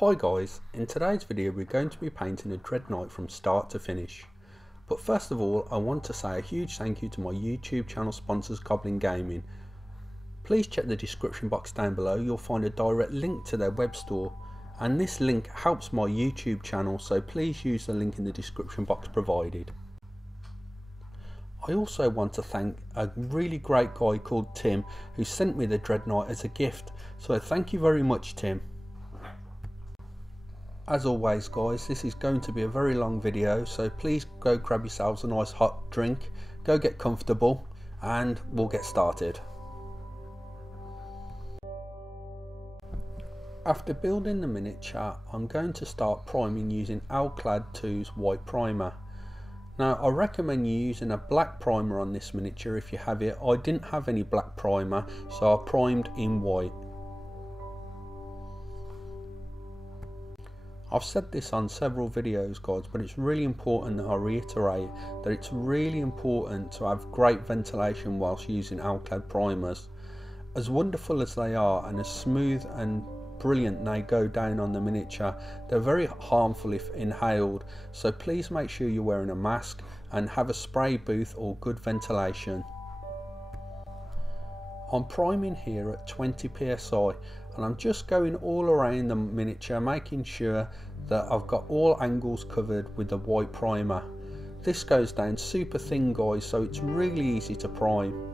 Hi guys, in today's video we're going to be painting a Dread Knight from start to finish. But first of all I want to say a huge thank you to my YouTube channel sponsors Goblin Gaming. Please check the description box down below, you'll find a direct link to their web store, and this link helps my YouTube channel, so please use the link in the description box provided. I also want to thank a really great guy called Tim who sent me the Dread Knight as a gift, so thank you very much Tim. As always guys, this is going to be a very long video, so please go grab yourselves a nice hot drink, go get comfortable, and we'll get started. After building the miniature, I'm going to start priming using Alclad 2's white primer. Now I recommend you using a black primer on this miniature if you have it. I didn't have any black primer, so I primed in white. I've said this on several videos guys, but it's really important that I reiterate that it's really important to have great ventilation whilst using Alclad primers. As wonderful as they are and as smooth and brilliant they go down on the miniature, they're very harmful if inhaled, so please make sure you're wearing a mask and have a spray booth or good ventilation. I'm priming here at 20 psi and I'm just going all around the miniature, making sure that I've got all angles covered with the white primer. This goes down super thin guys, so it's really easy to prime.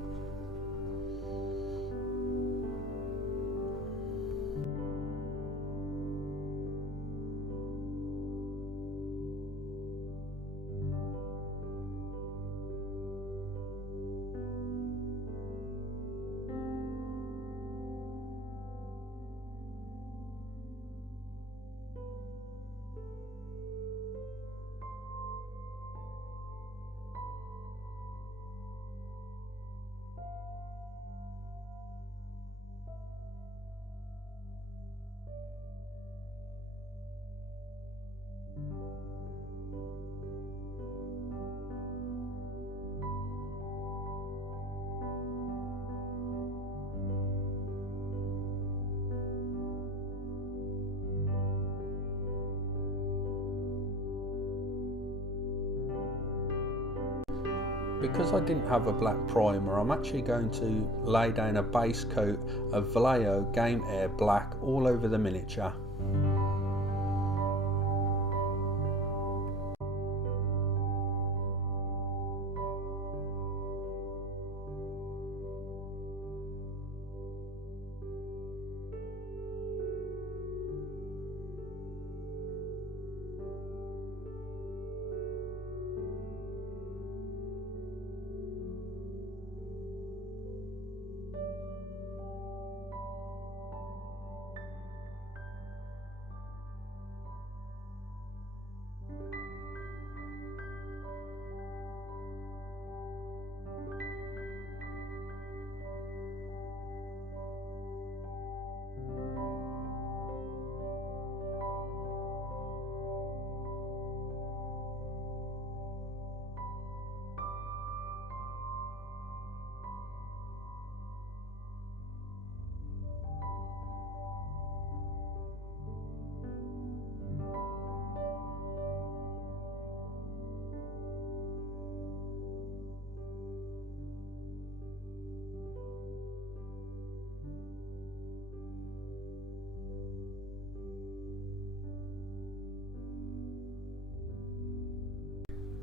Because I didn't have a black primer, I'm actually going to lay down a base coat of Vallejo Game Air Black all over the miniature.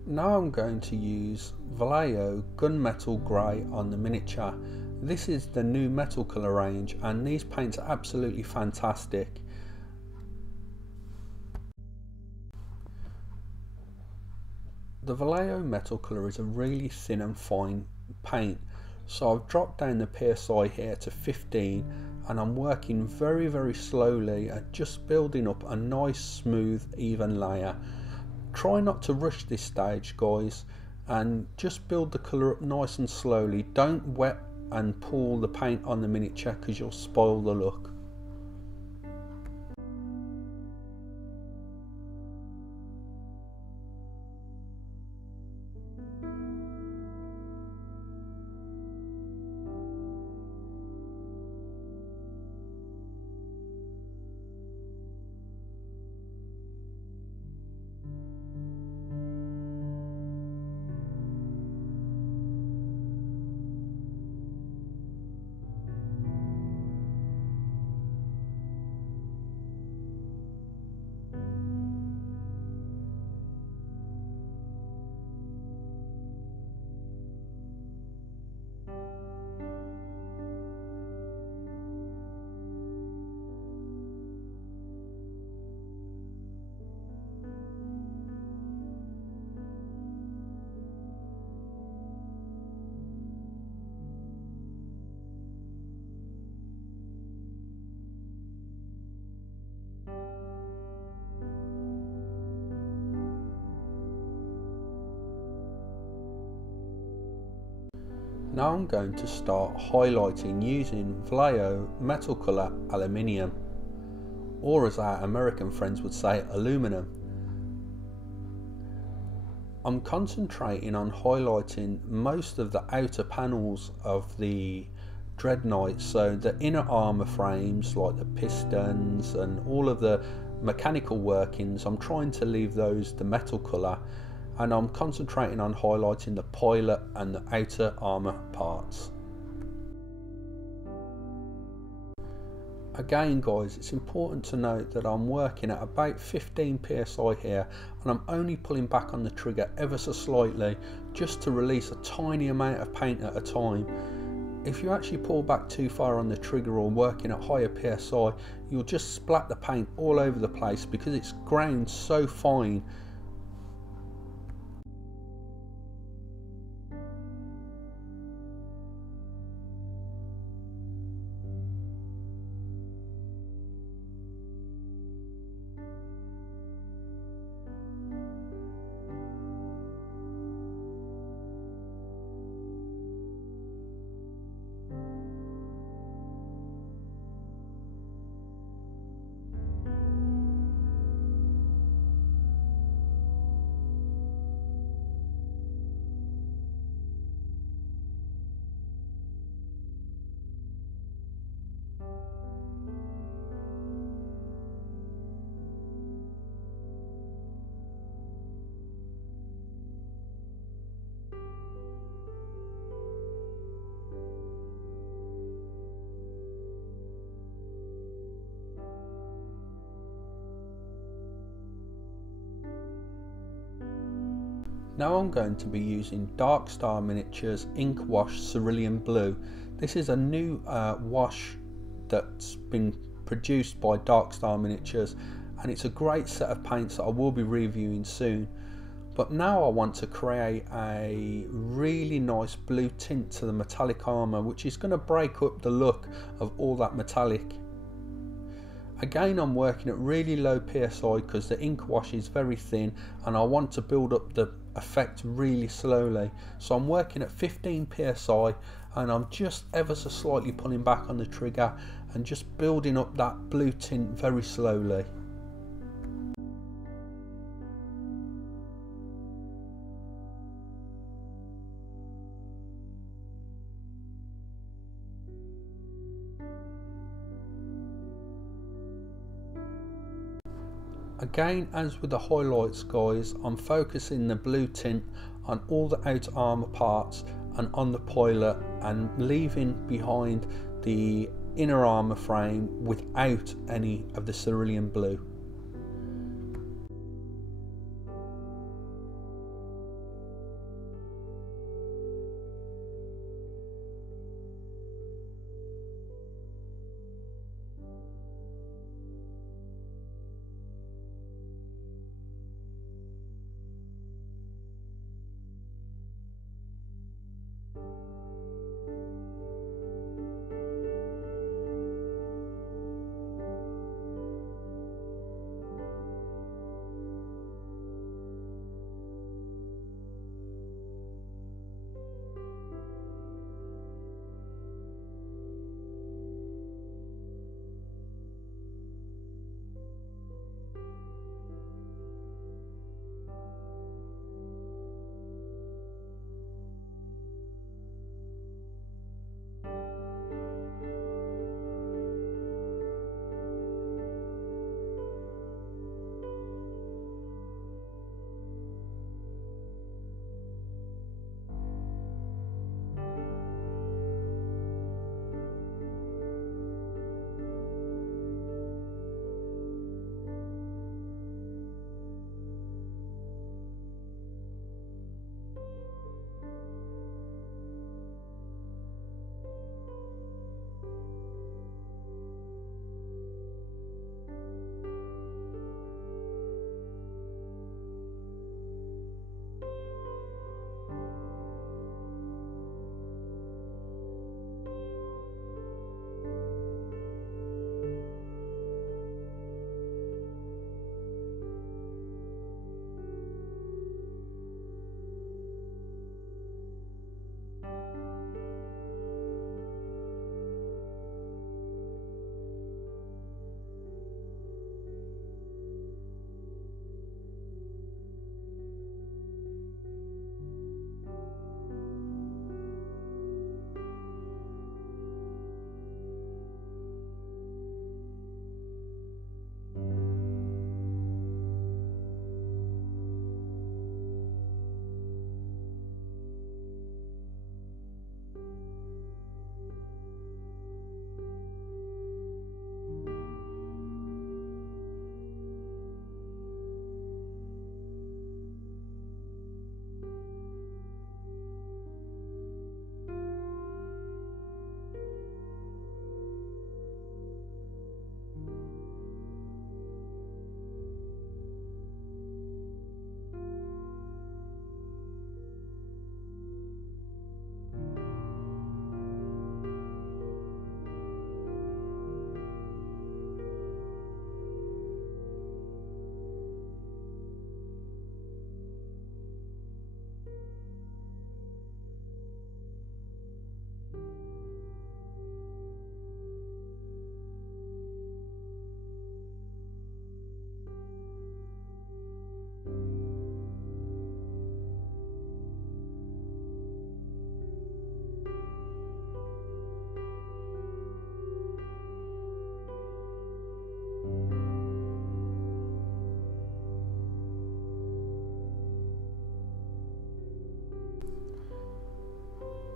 Now I'm going to use Vallejo Gunmetal Grey on the miniature. This is the new metal colour range and these paints are absolutely fantastic. The Vallejo metal colour is a really thin and fine paint, so I've dropped down the PSI here to 15 and I'm working very slowly at just building up a nice smooth even layer. Try not to rush this stage guys, and just build the colour up nice and slowly. Don't wet and pull the paint on the miniature because you'll spoil the look. Now I'm going to start highlighting using Vallejo Metal Colour Aluminium, or as our American friends would say, aluminum. I'm concentrating on highlighting most of the outer panels of the Dreadnought, so the inner armour frames like the pistons and all of the mechanical workings, I'm trying to leave those the metal colour, and I'm concentrating on highlighting the pilot and the outer armour parts. Again guys, it's important to note that I'm working at about 15 psi here, and I'm only pulling back on the trigger ever so slightly just to release a tiny amount of paint at a time. If you actually pull back too far on the trigger or working at higher psi, you'll just splat the paint all over the place because it's ground so fine. Now I'm going to be using Dark Star Miniatures Inkwash Cerulean Blue. This is a new wash that's been produced by Dark Star Miniatures, and it's a great set of paints that I will be reviewing soon. But now I want to create a really nice blue tint to the metallic armour, which is going to break up the look of all that metallic. Again, I'm working at really low psi because the ink wash is very thin and I want to build up the effect really slowly. So I'm working at 15 psi and I'm just ever so slightly pulling back on the trigger and just building up that blue tint very slowly. Again, as with the highlights guys, I'm focusing the blue tint on all the outer armour parts and on the pilot, and leaving behind the inner armour frame without any of the cerulean blue.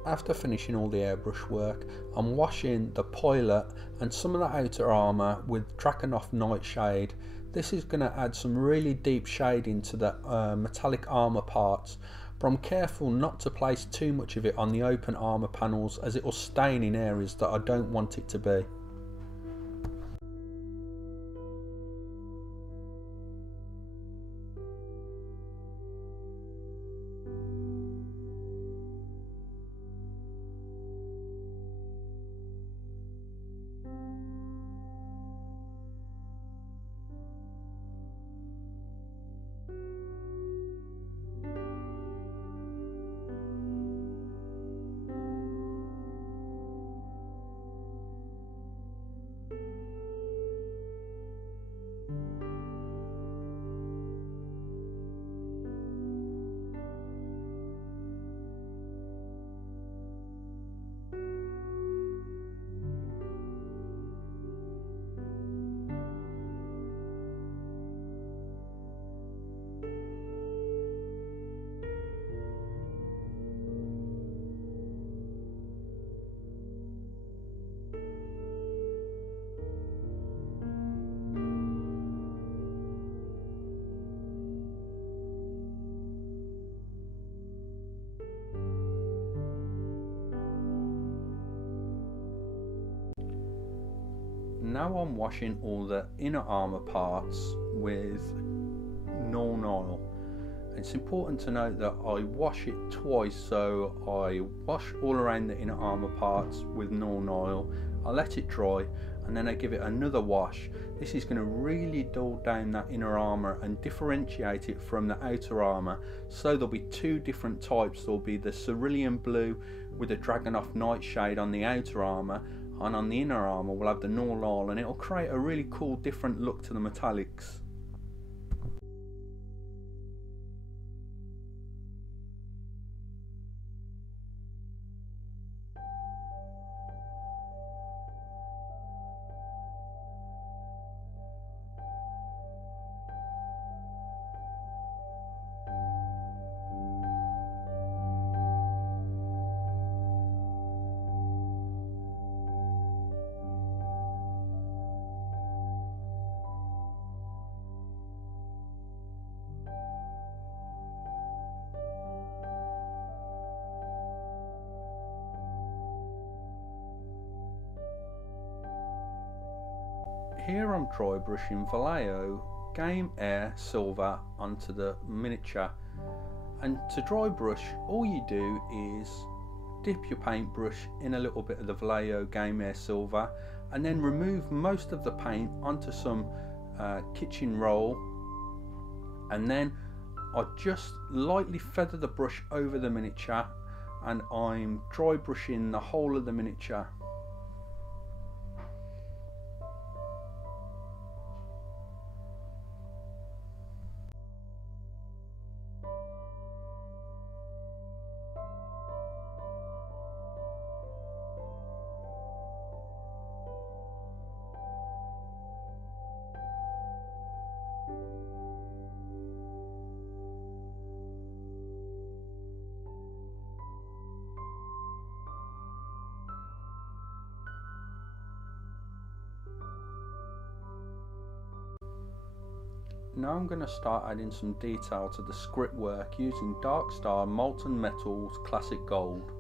After finishing all the airbrush work, I'm washing the pilot and some of the outer armour with Draconoff Nightshade. This is going to add some really deep shading to the metallic armour parts, but I'm careful not to place too much of it on the open armour panels as it will stain in areas that I don't want it to be. Now I'm washing all the inner armour parts with Nuln Oil. It's important to note that I wash it twice, so I wash all around the inner armour parts with Nuln Oil, I let it dry, and then I give it another wash. This is going to really dull down that inner armour and differentiate it from the outer armour, so there'll be two different types. There'll be the cerulean blue with the Draconoff Nightshade on the outer armour, and on the inner armour we'll have the Nuln Oil, and it'll create a really cool different look to the metallics. Here I'm dry brushing Vallejo Game Air Silver onto the miniature, and to dry brush all you do is dip your paintbrush in a little bit of the Vallejo Game Air Silver and then remove most of the paint onto some kitchen roll, and then I just lightly feather the brush over the miniature and I'm dry brushing the whole of the miniature. Now I'm going to start adding some detail to the script work using Dark Star Molten Metals Classic Gold.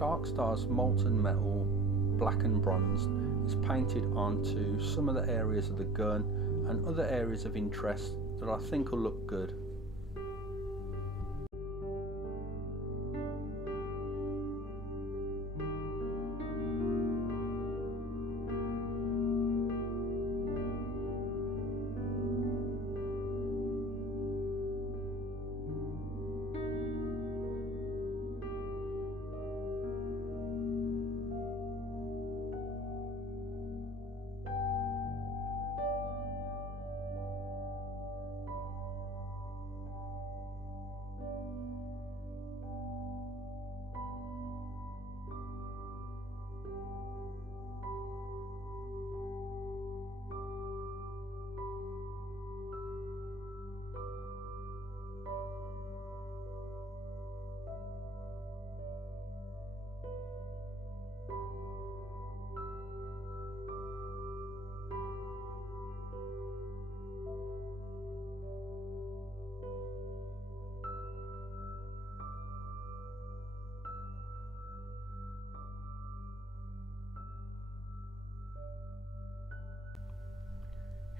Darkstar's molten metal, black and bronze, is painted onto some of the areas of the gun and other areas of interest that I think will look good.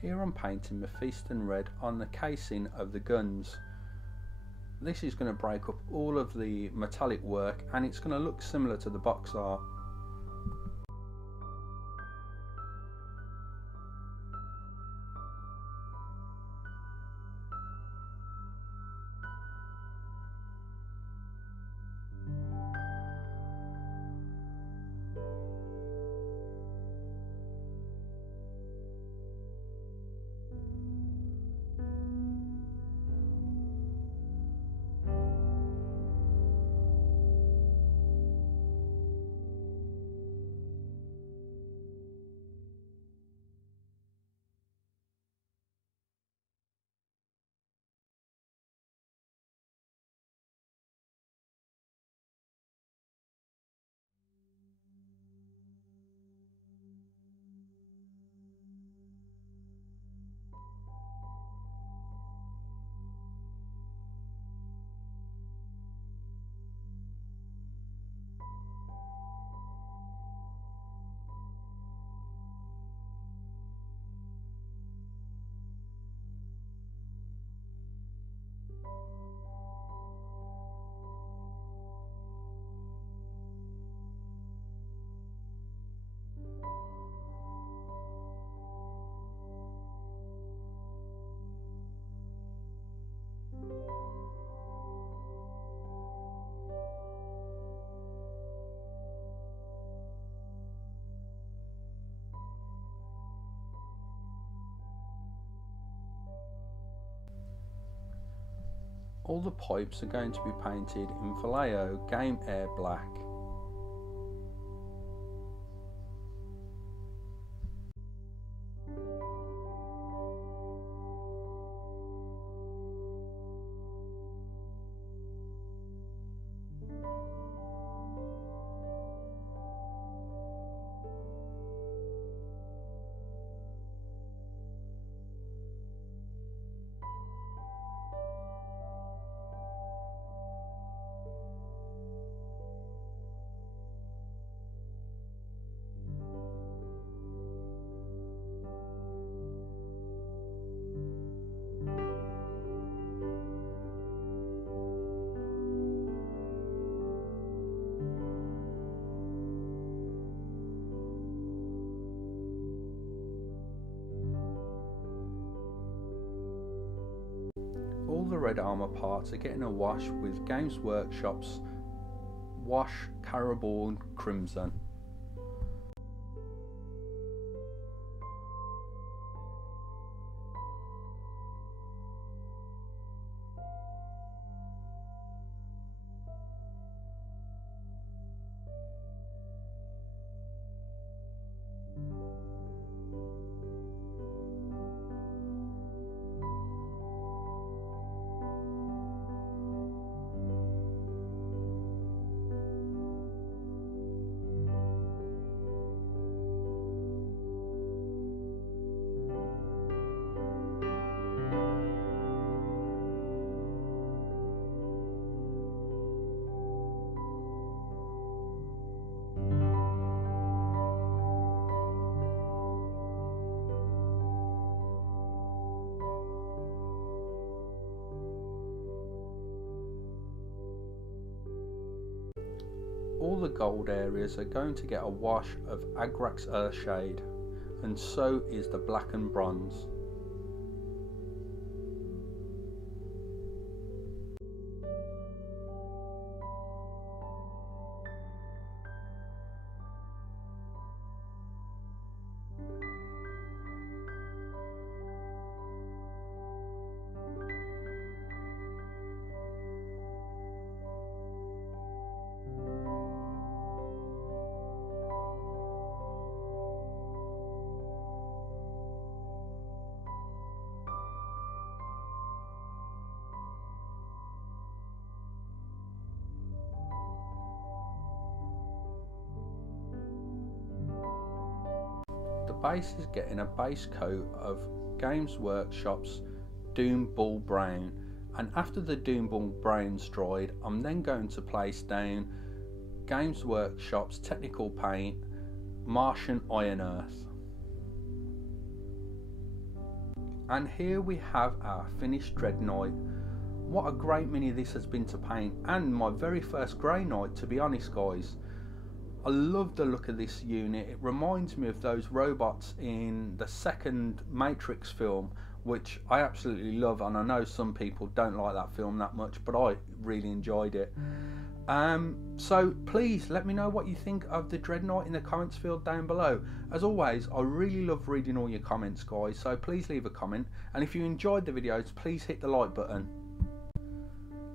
Here I'm painting Mephiston red on the casing of the guns. This is going to break up all of the metallic work and it's going to look similar to the box art. All the pipes are going to be painted in Vallejo Game Air Black. All the red armour parts are getting a wash with Games Workshop's Wash Caraborn Crimson. all the gold areas are going to get a wash of Agrax Earthshade, and so is the black and bronze. The base is getting a base coat of Games Workshop's Doom Ball Brown, and after the Doom Ball Brown's dried, I'm then going to place down Games Workshop's Technical Paint Martian Iron Earth. And here we have our finished Dread Knight. What a great mini this has been to paint, and my very first Grey Knight, to be honest guys. I love the look of this unit. It reminds me of those robots in the second Matrix film, which I absolutely love, and I know some people don't like that film that much, but I really enjoyed it. So please let me know what you think of the Dread Knight in the comments field down below. As always, I really love reading all your comments guys, so please leave a comment, and if you enjoyed the videos, please hit the like button.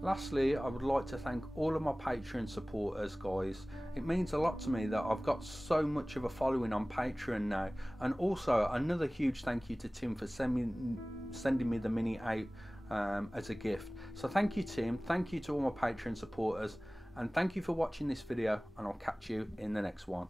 Lastly, I would like to thank all of my Patreon supporters guys. It means a lot to me that I've got so much of a following on Patreon now, and also another huge thank you to Tim for sending me the mini out as a gift. So thank you Tim, thank you to all my Patreon supporters, and thank you for watching this video, and I'll catch you in the next one.